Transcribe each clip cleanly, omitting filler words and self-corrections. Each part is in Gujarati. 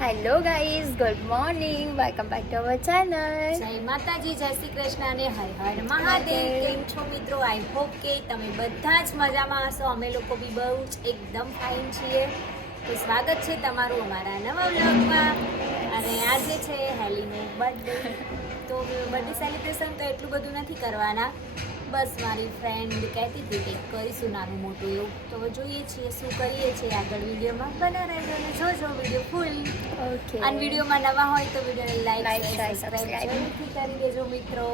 Hello guys, good morning, welcome back to our channel. જય માતાજી, જય શ્રી કૃષ્ણ અને હર હર મહાદેવ. કેમ છો મિત્રો? આઈ હોપ કે તમે બધા જ મજામાં હશો. અમે લોકો બી બહુ જ એકદમ ફાઇન છીએ. તો સ્વાગત છે તમારું અમારા નવા વ્લોગમાં. અને આજે છે હેલીનો બર્થડે. તો બર્થડે સેલિબ્રેશન તો એટલું બધું નથી કરવાના, બસ મારી ફ્રેન્ડ કહેતી હતી કે કરીશું નાનું મોટું એવું. તો જોઈએ છીએ શું કરીએ છીએ, આગળ વિડીયોમાં બના રહેજો અને જોજો વિડીયો ફૂલ. ઓકે, અને વિડીયોમાં નવા હોય તો વિડીયોને Like, like share, share subscribe. Subscribe જરૂરથી કરી દેજો મિત્રો.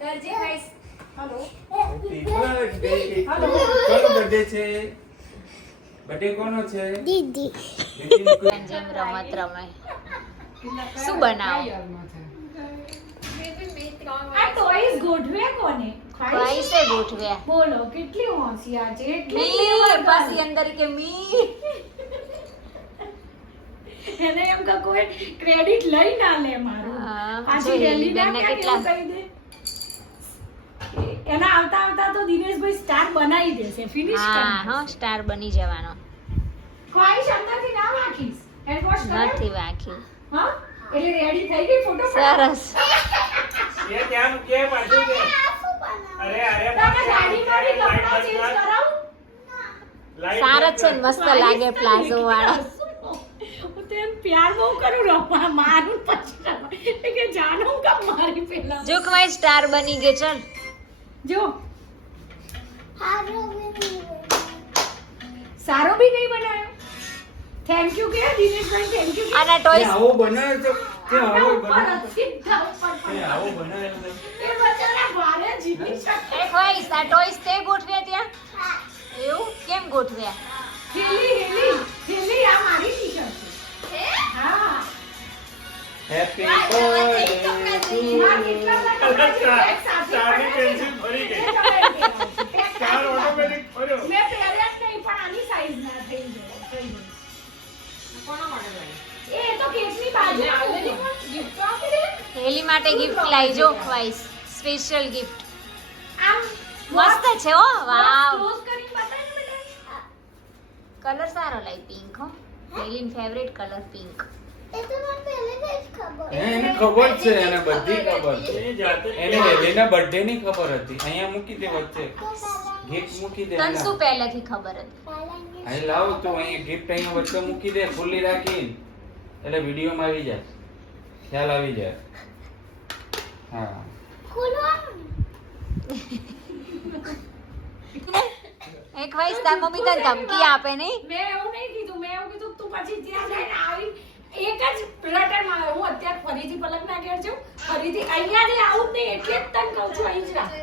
કરજે ગાઈસ. બર્થડે કોનો છે? દીદી. જેમ રમત રમે. શું બનાવો? આ ટોયસ ગોઠવે કોને? કઈસે ગોઠવ્યા? બોલો કેટલી હોશિયાર છે. મી પાછી અંદર કે મી. એને એમ કે કોઈ ક્રેડિટ લઈ ના લે મારું. હા, પાછી જો રેલી ના બેનને ક્યાં કેટલા- કેવું કહી દે. એના આવતા આવતા તો દિનેશભાઈ સ્ટાર બનાવી દેશે, ફિનિશ હા કરી હા, દેશે. સ્ટાર બની જવાનો. ખ્વાહિશ અંદરથી ના રાખીશ. હેન્ડ વોશ કરે? નથી વાંકી. હા, એટલે રેડી થઈ ગઈ ફોટો સરસ. એ ત્યાં કે પાછું છે. અરે અરે તમે ગાડી મારી કપડાં ચેન્જ કરાવું? સારા જ છે ને, મસ્ત લાગે પ્લાઝો વાળા. હું તો એમ પ્યાર બહુ કરું રમવા, મારું પછી રમવા. એટલે કે જાણું કામ મારી પેલા. જો કમાઈ સ્ટાર બની ગયો. ચલ જો સારો બી નહીં બનાવ્યો. થેન્ક યુ કે દિનેશભાઈ, થેન્ક યુ. આના ટોયસ આવો બનાવ્યો તો તે આવો ઉપર બનાવ્યો જ, સીધા ઉપર તે પર. આવો બનાવ્યો તો એ બચારા ભારે જીવી શકે. એક વાઈસ આ ટોયસ તે ગોઠવ્યા ત્યાં? એવું કેમ ગોઠવ્યા? હેલી આ મારી ટી-શર્ટ છે. હા. હેપી આ બર્થડે કેટલા બધા કપડાં છે, એક સાથે ચારની પડે છે. પેન્સિલ ફરી ગઈ. એ તમે પહેરાવો. ચાર ઓટોમેટિક ફર્યો. મેં પહેર્યા જ નહીં, પણ આની સાઈઝ ના થઈ જાય. એ તો કેકની બાજુમાં મૂકી. gift આપી દે. હેલી માટે ગિફ્ટ લાવી જો વાઈસ, સ્પેશિયલ ગિફ્ટ. આમ મસ્ત છે હો, વાવ. ક્લોઝ કરીને બતાય ને બેટા. કલર સારો લાઈ, પિંક હો. હેલીન ફેવરેટ કલર પિંક. એને ખબર છે, એને બધી ખબર છે. એને હેલીના બર્થડે ની ખબર હતી. અહીંયા મૂકી દે વચ્ચે. ગિફ્ટ મૂકી દે. તને શું પહેલેથી ખબર હતી? અહીં લાવ તો અહીંયા ગિફ્ટ અહીંયા વચ્ચે મૂકી દે ખુલ્લી રાખીને. એટલે વિડીયોમાં આવી જાય. ખ્યાલ આવી જાય. હા. એક વાઈસ તાર મમ્મી તને ધમકી આપે નહીં? મેં એવું નહીં કીધું, મેં એવું કીધું તું પછી ત્યાં જઈને આવી એક જ રટણમાં આવે. હું અત્યારે ફરીથી પલકના ઘેર છું, ફરીથી અહીંયાથી આવું જ નહીં, એટલે જ તને કહું છું અહીં જ રાખ.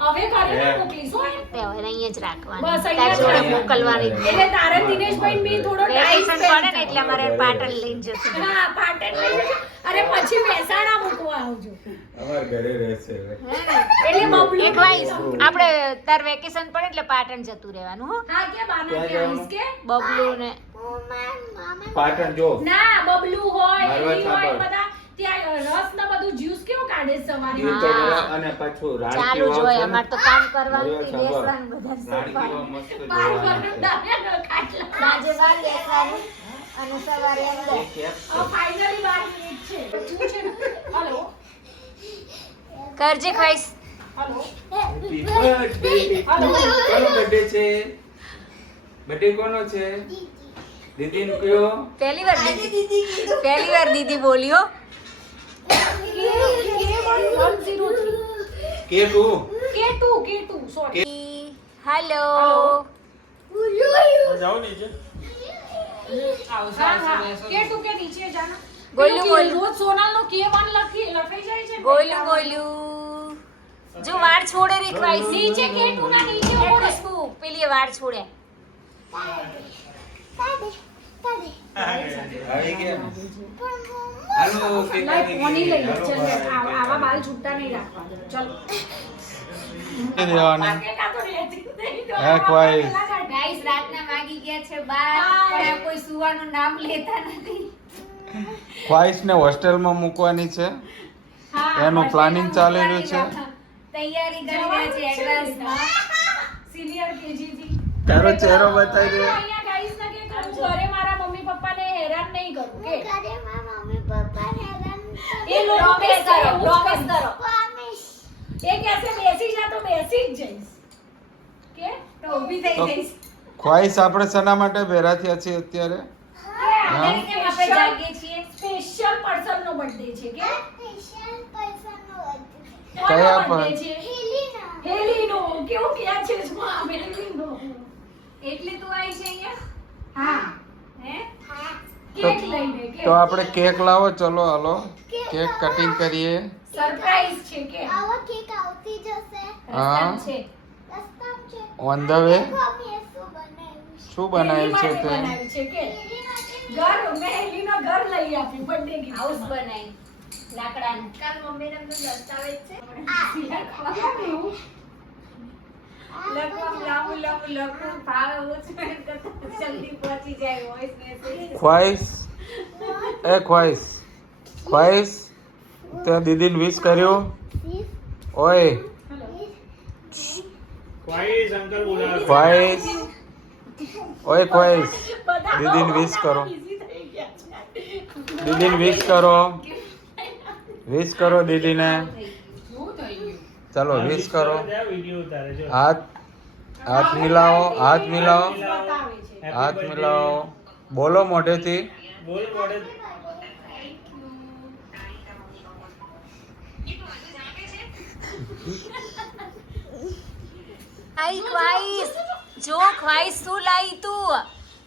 હવે ઘરે ના મોકલીશું હો. તે હવે અહીંયા જ રાખવાની. બસ તાર અહીંયા જ જોડે રાખવાની. મોકલવાની જ નહીં. એટલે તારે દિનેશભાઈ બી થોડો વેકેશન ટાઈમ પડે ને એટલે અમારે પાટણ લઈને જશું. હા, પાટણ લઈ જજો. અરે પછી મહેસાણા મૂકવા આવજો. અમાર ઘરે રહેશે હવે. એટલે બબલુ એક વાઈસ આપણે તાર વેકેશન પડે એટલે પાટણ જતું રહેવાનું હો. હા કે બાના ક્યાં કે આવીશ કે બબલુ ને પાટણ જો. ના બબલુ હોય મારવા એની હોય સાંભળ. બધા ત્યાં રસ ને બધું જ્યુસ કેવું કાઢે છે સવારે. ગીર તો જરા અને પાછું રાણકી ચાલુ જ વાવ હોય, છે ને. અમારે તો કામ કરવાનું મારી વાત લેસન બધા રાણકી વાવ સફાઈ. મસ્ત બાર જોવાનું ઘરનું છે. ડાળિયા ખાટલા. સાંજે બહાર બેસવાનું અને સવારે અંદર. એ કેપ છે. ફાઇનલી 12 મિનિટ છે. શું છે ને? હલો કરજે ખાઈશ. Hello Happy birthday. કોનો birthday છે? birthday કોનો છે? દીદીનો કયો? પહેલી વાર દીદી બોલ્યો. K2. K2 sorry. હેલો. હા હા K2 કે નીચે જાના. ગોલું, પેલું ગોલું. રોજ સોનલનો K1 લખાઈ જાય છે ને. ગોલું. જો વાળ છોડે રે ખાઈશ. નીચે K2 ના નીચે એ ઉભો રહે. ખુશ્બુ, પેલી વાળ છોડે. આવી ગયા ને? હાલો, કેક લાય આવી પોની ગઈ. લઈ લે. હાલો, ચલ બહાર. આવા બાલ છૂટા નહીં રાખવા દે. ચલ દેવાની. પાકે કા તો રહેતી નહીં. હે, કોઈ. ગાઈસ રાતના વાગી ગયા છે 12 પણ આ કોઈ સુવાનું નામ લેતા નથી. ખ્વાઈશને હોસ્ટેલમાં મૂકવાની છે. હા, એનું પ્લાનિંગ ચાલી રહ્યું છે. તૈયારી કરી રહ્યા છે એડવાન્સમાં. સિનિયર કેજી થી તારો ચહેરો બતાવી દે. અહીંયા ગાઈસ ને કે હું ઘરે મારા મમ્મી પપ્પાને હેરાન નહીં કરું કે એ લોકો Promise કરો, promise કરો. એ કહેશે બેસી જા તો બેસી જ જઈશ કે તો ઊભી થઈ તો જઈશ. ખ્વાઈશ આપણે શેના માટે ભેરા થયા છીએ અત્યારે? આપણે કેમ આપણે જાગીએ છીએ? સ્પેશિયલ પર્સન નો બર્થડે છે કે કયા કોનો પર? birthday છે? હેલીનો કેવું ક્યાં છે સ્વામ હેલીનો એટલે તું આવી છે અહીંયા? હા હે? કેક લઈને કે તો આપણે કેક લાવો, ચલો હાલો કેક કટિંગ કરીએ. સરપ્રાઈઝ છે કે હા રસ્તામાં છે. On the way. શું બનાવ્યું છે હેલી માટે તે? બનાવ્યું છે કે ઘર મેં હેલીનો ઘર લઈ આપ્યું બર્થડે ગિફ્ટ હાઉસ બનાવી લાકડાનું. કાલ મમ્મીને તો દસ્તાવેજ છે. લખવા લાવું ભાવે ઓછું કરતા જલ્દી પહોંચી જાય વોઇસ મેસેજ. ખ્વાઈશ એ ખ્વાઈશ તે દીદીને વિશ કર્યું? ઓય ખ્વાઈશ, ઓય ખ્વાઈશ, દીદીને વિશ કરો. દીદીને વિશ કરો, વિશ કરો દીદીને. ચલો વિશ કરો. હાથ મિલાવો, હાથ મિલાવો, હાથ મિલાવો. બોલો મોઢેથી. આઈ ખ્વાઈશ જો ખ્વાઈશ શું લાવી તું?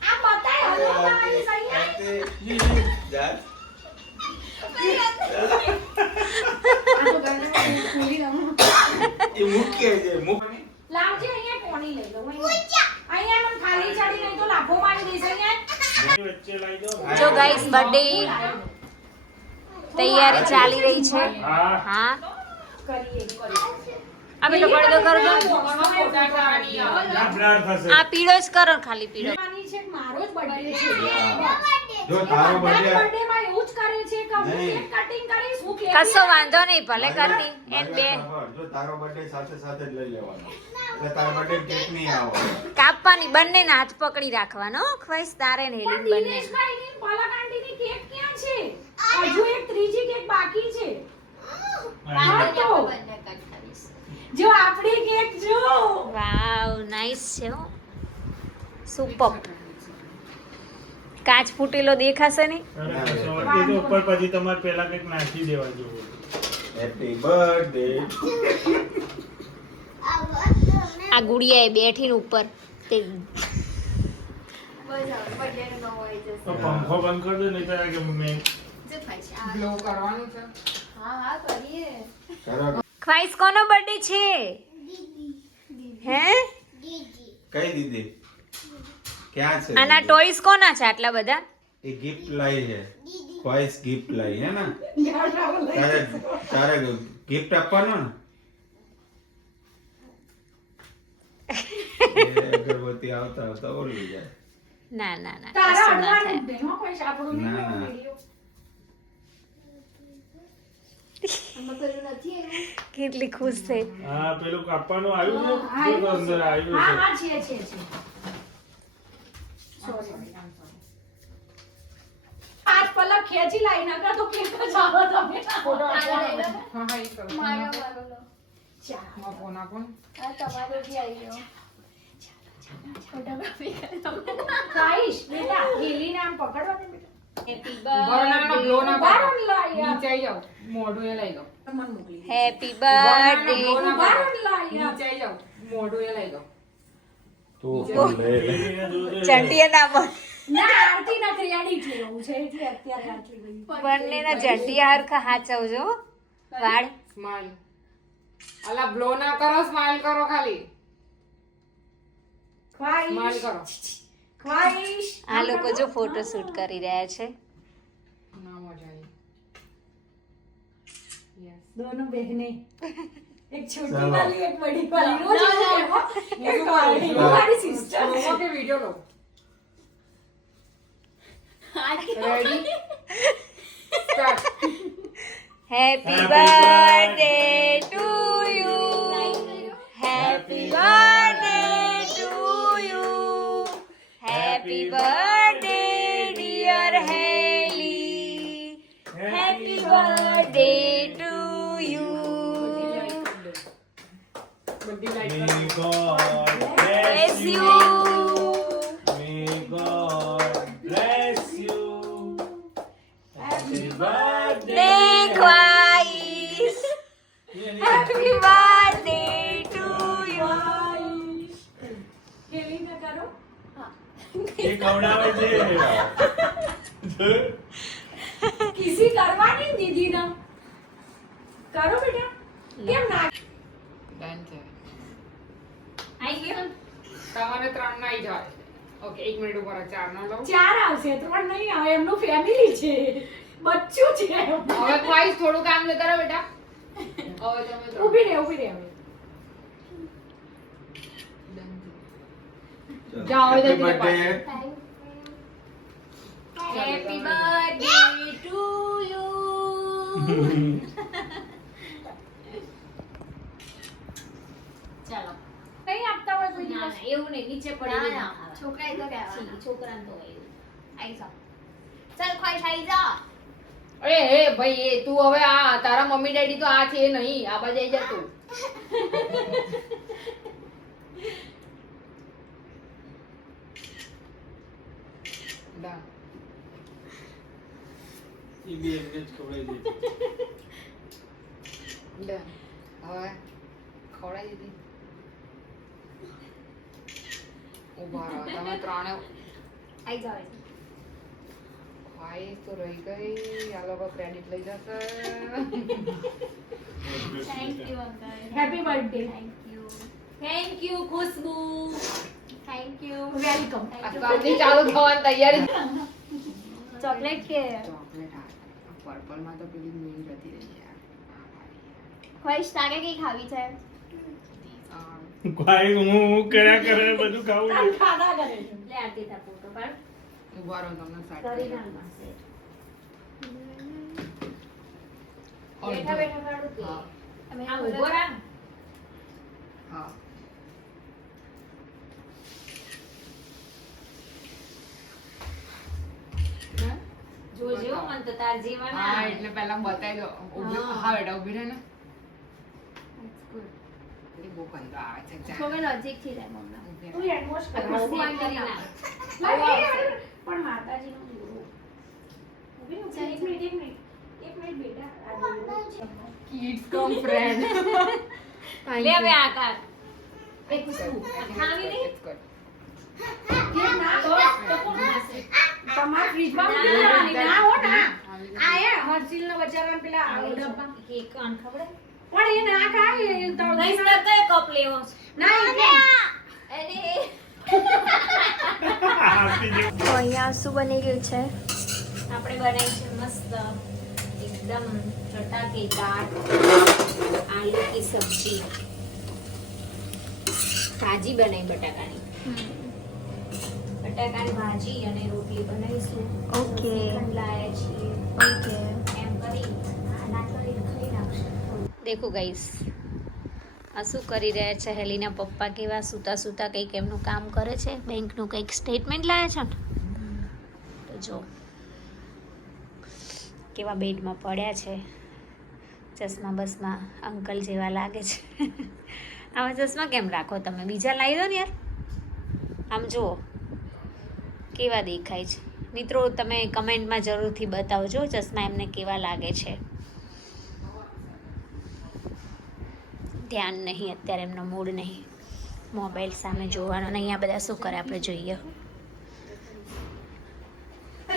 આ બતાય હલો તમારી સહી લાવજે અહીંયા કોણી લઈ લો અહીંયા મને ખાલી ચડી નહીં તો લાફો મારી દઈશ અહીંયા જો ગાઈસ બર્થડે તૈયારી ચાલી રહી છે. હા આ પેલો પડદો કરો તો. આ પીળો જ કરો ખાલી પીળો. માની છે કે મારો જ બર્થડે છે જો તારો birthday- બર્થડે માં એવું જ કરે છે કે હું નહીં. કેક કટિંગ કરીશ હું કેક કશો વાંધો નહીં ભલે કરતી એન બે જો તારો બર્થડે સાથે સાથે જ લઈ લેવાનો એટલે તારો બર્થડે કેક નહીં આવો. કાપવાની બંનેના હાથ પકડી રાખવાનો હો, ખ્વાઈશ તારે ને હેલીન બંને. દિનેશભાઈ ની પલક આંટીની કેક ક્યાં છે હજુ એક ત્રીજી કેક બાકી છે હા તો. જો આપણી કેક જો વાવ નાઈસ છે હો સુપર. કાચ ફૂટેલો દેખાશે નહીં. ઉપર પછી તમારે પેલા કંઈક નાખી દેવા જેવું. Happy birthday. આ ગુડિયા એ બેઠીને ઉપર તે તો પંખો બંધ કરી દે નહીં તો કે મેં કરો. ખ્વાઈશ કોનો બર્થડે છે? હે કઈ દીદી ક્યાં છે? આના ટોયસ કોના છે આટલા બધા? એ ગિફ્ટ લાવી છે. ખ્વાઈશ ગિફ્ટ લાવી હે ને? તારે ગિફ્ટ આપવાનો ને? એ અગરબત્તી આવતા આવતા ઓરલી જાય. ના ના ના તારા કશું ના અડવાનું થાય. જ નહીં હો કોઈ આપણું નહીં ના, ના. વિડિયો કેટલી ખુશ થઈ. હા પેલું કાપવાનું આવ્યું છે જો અંદર આવ્યું હા છે હા છે સોરી આજ પલક ખેંચી લાઈ નકર તો કેક જ આવો તમે ફોટો ખાઈશ બેટા હેલી નામ પકડવા દે બેટા હેપી બારણ લાયા હેપી બર્થડે. બારણ લાયા ચંટીએ ના બોલ. ના આરતી ના ક્રિયાડી છે એવું છે એટલે અત્યારે આટલી બધી બંનેના ચંટીયા હરખા હાચવજો હો. વાળ ખ્વાઈશ આ લોકો જો ફોટો શૂટ કરી રહ્યા છે. दोनों बहने एक छोटी वाली एक बड़ी वाली रोज एक वाली हमारी सिस्टर के video low happy birthday to you. Happy birthday to you. Happy birthday, dear Haley. Happy birthday to you. May God Bless you. May God bless you. Happy birthday. Likewise. Happy birthday to you. હેલીને કરો. એ કવડાવે છે. કિસી કરવાની દીદીને. કરો બેટા. કેમ ના? આઈ ગયો. તમારે 3 નહીં જાય. ઓકે 1 મિનિટ ઉપર 4 નો લઉં. 4 આવશે 3 નહીં આવે એમનું ફેમિલી છે બચ્ચું છે હવે ખાઈશ થોડું કામ લે કરો બેટા. હવે તમે ઊભી રહે હવે જાઓ હવે Happy birthday. Happy birthday to you. ચાલો. નહીં આપતા હોય કોઈ ના દિવસ ના એવું નહીં નીચે પડી ના, ગયું ના. ના છોકરાએ તો કહેવાનું. છોકરાને તો હોય એવું. આઈ જાઓ. ચાલ ખોઈ ખાઈ જા. અરે હે ભાઈ એ તું હવે આ તારા મમ્મી ડેડી તો આ છે નહીં આ બાજુ આવી જા તું. દા. એ બી એમને જ ખવડાવી દીધી. દા. હવે ખવડાવી દીધી. ઊભા રહો તમે ત્રણે આઈ જાઓ. ખાઈશ તો રહી ગઈ આ લોકો ક્રેડિટ લઈ જશે. Thank you uncle. Happy birthday thank you Khushbu. Thank you. Welcome આ સાંજની ચાલુ થવાની તૈયારી. ચોકલેટ કે ચોકલેટ આ પર્પલ માં તો પેલી મીણ જતી રહી યાર. ખોઈશ તારે કઈ ખાવી છે? ભાઈ હું કર્યા કરે બધું ખાવું છે. ખાધા કરે છે લે આરતી થા ફોટો પાડ. ઉભા રહો તમને સાઈડ કરી નાખ પાસે. અડધો. બેઠા બેઠા કાઢું કે. હા. અમે આમ ઊભો રાખ. હા જોજો મન તો તાર જીવન હા એટલે પહેલા બતાવી દો ઊભી હા. હા બેટા ઊભી રહે ને પેલી બહુ ગંદો આવે છે જા. થોડું નજીકથી રહે મમ્મા. ઊભી તું રહે. એડમોસ કર ખુશ્બુ આમ કરી નાખ. પણ માતાજીનું જોવું ઊભી રહો. એક મિનિટ બેટા Kids come friend. લે હવે આ કાઢ. એ ખુશ્બુ ખાવી નહીં? કેમ ના તો કોણ ખાશે? તમારા ફ્રીજમાં મૂકી દેવાની. ના હો ના આ એ હર્ષિલના બચારાને પેલા ડબ્બા કેક કાન ખવડાય? પણ એ ના ખાય એ ગઈસ તળદી તો કયો કપ લેવો છે? ના એ અરે આપી દે. તો અહીંયા શું બની ગયું છે? આપણે બનાવી છે મસ્ત એકદમ ચટાકેદાર આલુ કી સબ્જી. ભાજી બનાવી બટાકાની. બટાકાની ભાજી અને રોટલી બનાવીશું. ઓકે. શ્રીખંડ લાયા છીએ. ઓકે. એમ કરી આના કરીને ખાઈ નાખશું. દેખો ગાઈસ આ શું કરી રહ્યા છે હેલીના પપ્પા કેવા સૂતા સૂતા કંઈક એમનું કામ કરે છે બેંકનું કંઈક સ્ટેટમેન્ટ લાયા છે ને તો જો કેવા બેડમાં પડ્યા છે ચશ્મા બસમાં અંકલ જેવા લાગે છે આવા ચશ્મા કેમ રાખો તમે બીજા લાવી દો ને યાર આમ જુઓ કેવા દેખાય છે મિત્રો તમે કમેન્ટમાં જરૂરથી બતાવજો ચશ્મા એમને કેવા લાગે છે ધ્યાન નહીં અત્યારે એમનો મૂડ નહીં મોબાઈલ સામે જોવાનો ને અહીંયા બધા શું કરે આપણે જોઈએ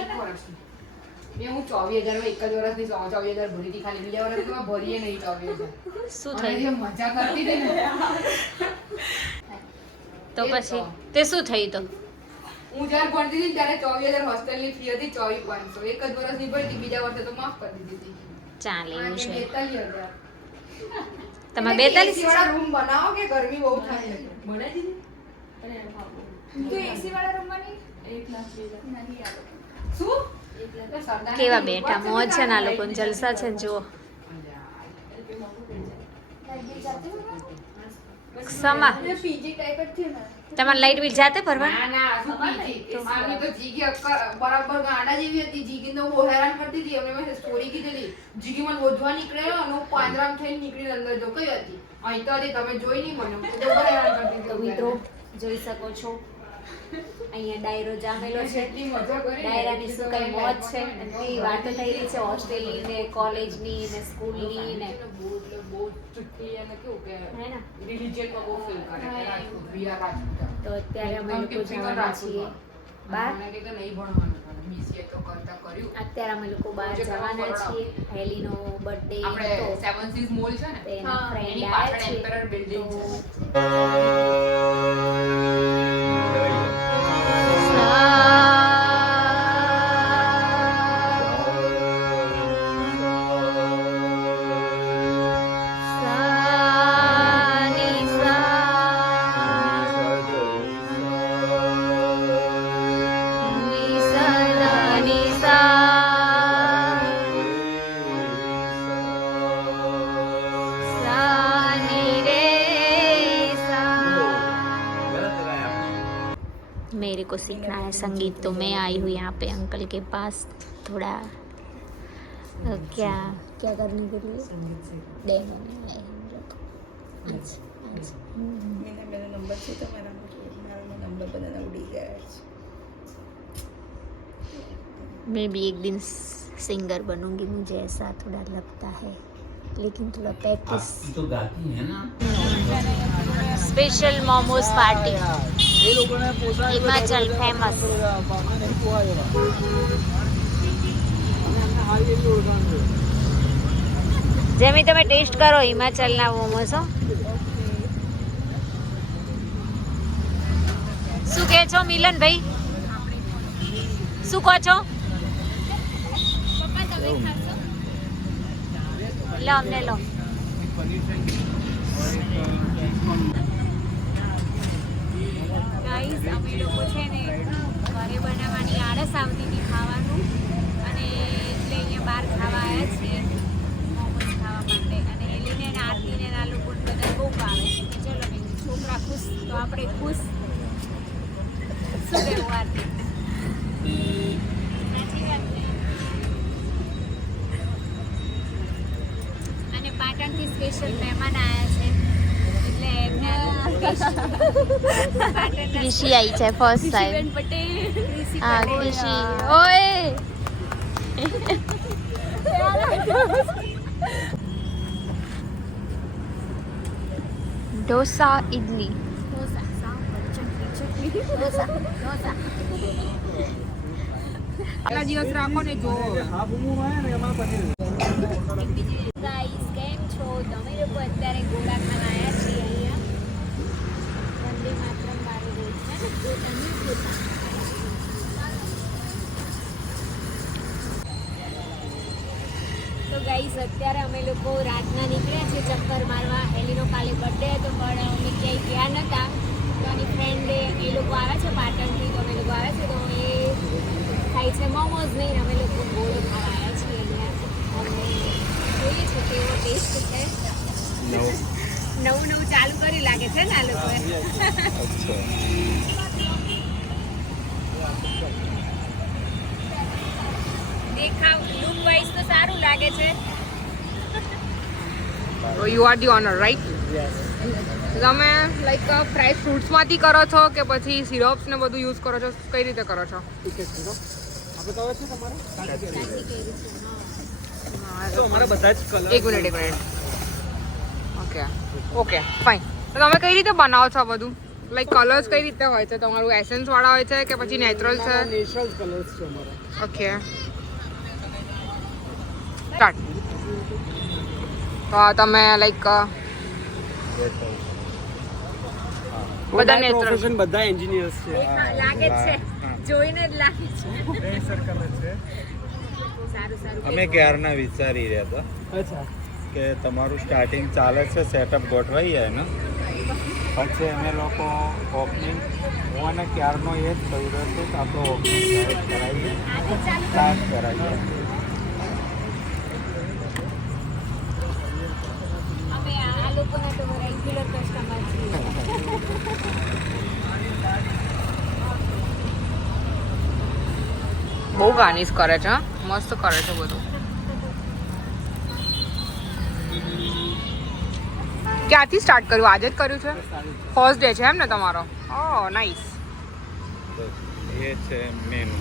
એક વર્ષની. મેં હું 24,000 માં એક જ વર્ષની 24,000 ભરી હતી ખાલી બીજા વર્ષમાં ભરીએ નહીં 24,000. શું અને જે થયું મજા કરતી હતી ને તો પછી તે શું થયું તો હું જ્યારે ભણતી હતી ત્યારે 24,000 હોસ્ટેલની ફી હતી 24,500 એક જ વર્ષની ભરી હતી બીજા વર્ષે તો માફ કરી દીધી હતી ચાલે એવું છે 42,000 તમે AC 42 વાળા રૂમ બનાવો કે ગરમી બહુ થાય બનાવી દીધી તો એસી વાળા રૂમમાં શું કેવા બેઠા મોજ છે ને આ લોકોને જલસા છે ને જુઓ સમા પીજી ટાઈપ જ થયું ને. તમારે લાઈટ બિલ જાતે ભરવા ના ના શું જીગી મારી તો જીગી બરાબર ગાંડા જેવી હતી. જીગી તો બહુ હેરાન કરતી હતી. એમને મેં સ્ટોરી કીધેલી. જીગી મને બોધવા નીકળ્યો અને હું પાંજરામ થઈને નીકળીને અંદર જો કઈ હતી અહીં તો હતી તમે જોઈ નહીં મને તો બહુ હેરાન કરતી તો હતી. મિત્રો જોઈ શકો છો અહીંયા ડાયરો જામેલો છે. એટલી મજા કરી ડાયરાની શું કઈ મોજ છે અને વાતો થઈ રહી છે હોસ્ટેલની ને કોલેજની ને સ્કૂલની ને બહુ ચુટ્ટી અને કેવું કે હે ને રિલિજનમાં બહુ ફીલ કરે કે રાજપૂત વીઆર રાજપૂત તો અત્યારે અમે લોકો જવાના છીએ બહાર. મને કે નહીં ભણવાનું બીસીએ તો કરતા કર્યું. અત્યારે અમે લોકો બહાર જવાના છીએ. હેલીનો બર્થડે આપણે સેવન સીઝ મોલ છે ને એના ફ્રેન્ડ એની આવ્યા પાછળ છે એમ્પરર બિલ્ડિંગ છે. मेरे को सीखना है संगीत तो मैं आई हूँ यहाँ पे अंकल के पास थोड़ा क्या क्या करने के लिए डेमो में आए हम लोग. मेरा नंबर से तो मेरा नंबर बनाना उड़ी गया है. मैं भी एक दिन सिंगर बनूंगी मुझे ऐसा थोड़ा लगता है लेकिन थोड़ा प्रैक्टिस. तो गाती है ना. Special momos party Himachal famous. Jamie તમે ટેસ્ટ કરો હિમાચલના મોમોસ. શું કહે છો મિલન ભાઈ? શું કહો છો? લો અમને લો. ગાઈસ અમે લોકો છે ને ઘરે બનાવવાની આળસ આવતી હતી ખાવાનું અને એટલે અહીંયા બહાર ખાવા આવ્યા છીએ મોમોઝ ખાવા માટે. અને એલીને ને આરતીને આ લોકો બધા બહુ ભાવે છે. ચલો બેન છોકરા ખુશ તો આપણે ખુશ. શું કહેવું આરતી? સાચી વાત ને. અને પાટણથી સ્પેશિયલ મહેમાન આવ્યા છે એટલે એમને ઋષિ આવી છે ફર્સ્ટ ટાઈમ. પટેલ હા ઋષિ ઓય ઢોસા ઇડલી ઢોસા સાંભર ચટણી ઢોસા ઢોસા. આટલા દિવસ રાખો ને જો ગાઈસ કેમ છો તમે લોકો? અત્યારે ગોળા ખાવા આવ્યા છીએ અહીંયા વંદે માતરમ વાળો રોડ છે ને ગોળાની ગોળા. તો ગાઈસ અત્યારે અમે લોકો રાતના નીકળ્યા છીએ ચક્કર મારવા. હેલીનો કાલે બર્થડે હતો પણ અમે ક્યાંય ગયા નહોતા તો એની ફ્રેન્ડે એ લોકો આવ્યા છે પાટણથી તો અમે લોકો આવ્યા છે તો એ ખાય છે મોમોઝ નહીં અમે લોકો ગોળો ખાવા આવ્યા છીએ અહીંયા. અને જોઈએ છે કેવો ટેસ્ટ છે. નવું ચાલુ કરી લાગે છે ને આ લોકોએ. દેખાવ લુક વાઇઝ તો સારું લાગે છે. You are the honour right? તમે લાઈક ફ્રેશ ફ્રૂટ્સમાંથી કરો છો કે પછી સિરપ્સ ને બધું યુઝ કરો છો? કઈ રીતે કરો છો? એક મિનિટ ઓકે ઓકે ફાઇન. તો તમે કઈ રીતે બનાવો છો આ બધું? લાઈક કલર્સ કઈ રીતે હોય છે તમારું? એસેન્સ વાળા હોય છે કે પછી નેચરલ છે? નેચરલ કલર્સ છે અમારા. Okay start. તો આ તમે લાઈક બધા નેચરલ પ્રોફેશન બધા એન્જિનિયર્સ છે. લાગે જ છે જોઈને જ લાગે છે. એ સર્કલ છે. સારું અમે ક્યારના વિચારી રહ્યા હતા અચ્છા કે તમારું સ્ટાર્ટિંગ ચાલે છે સેટઅપ ગોઠવાઈએ ને પછી અમે લોકો ઓપનિંગ હું અને ક્યારનો એ જ કહી રહ્યો છું કે આપણો ઓપનિંગ કરાવીએ સ્ટાર્ટ કરાવીએ. અમે આ લોકોના તો રેગ્યુલર કસ્ટમર છીએ. બહુ ગાર્નિશ કરે છે હા મસ્ત કરે છે બધું ક્યાંથી સ્ટાર્ટ કર્યું આજે જ કર્યું છે ફર્સ્ટ ડે છે એમ ને તમારો ઓહ નાઈસ એ છે મેનુ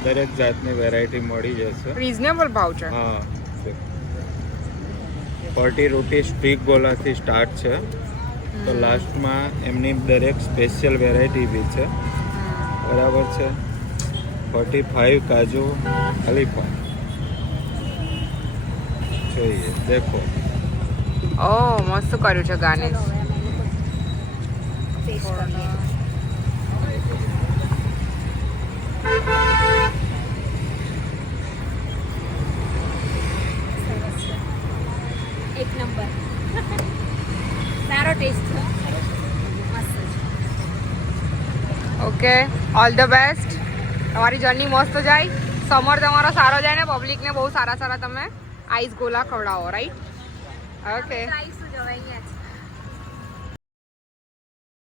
દરેક જાતની વેરાયટી મળી જશે રીઝનેબલ ભાવ છે હા 40 રૂપીસ સ્ટીક ગોલાથી સ્ટાર્ટ છે તો લાસ્ટમાં એમની દરેક સ્પેશિયલ વેરાયટી બી છે બરાબર છે 45 કાજુ ખાલી જોઈએ દેખો ઓહ મસ્ત કર્યું છે ગાર્નિશ એક નંબર સારો ટેસ્ટ છે મસ્ત ઓકે ઓલ ધ બેસ્ટ તમારી જર્ની મસ્ત જાય સમર તમારો સારો જાય ને પબ્લિકને બહુ સારા સારા તમે આઈસ ગોલા ખવડાવો રાઈટ ઓકે આવીશું જવાય અહીંયા જ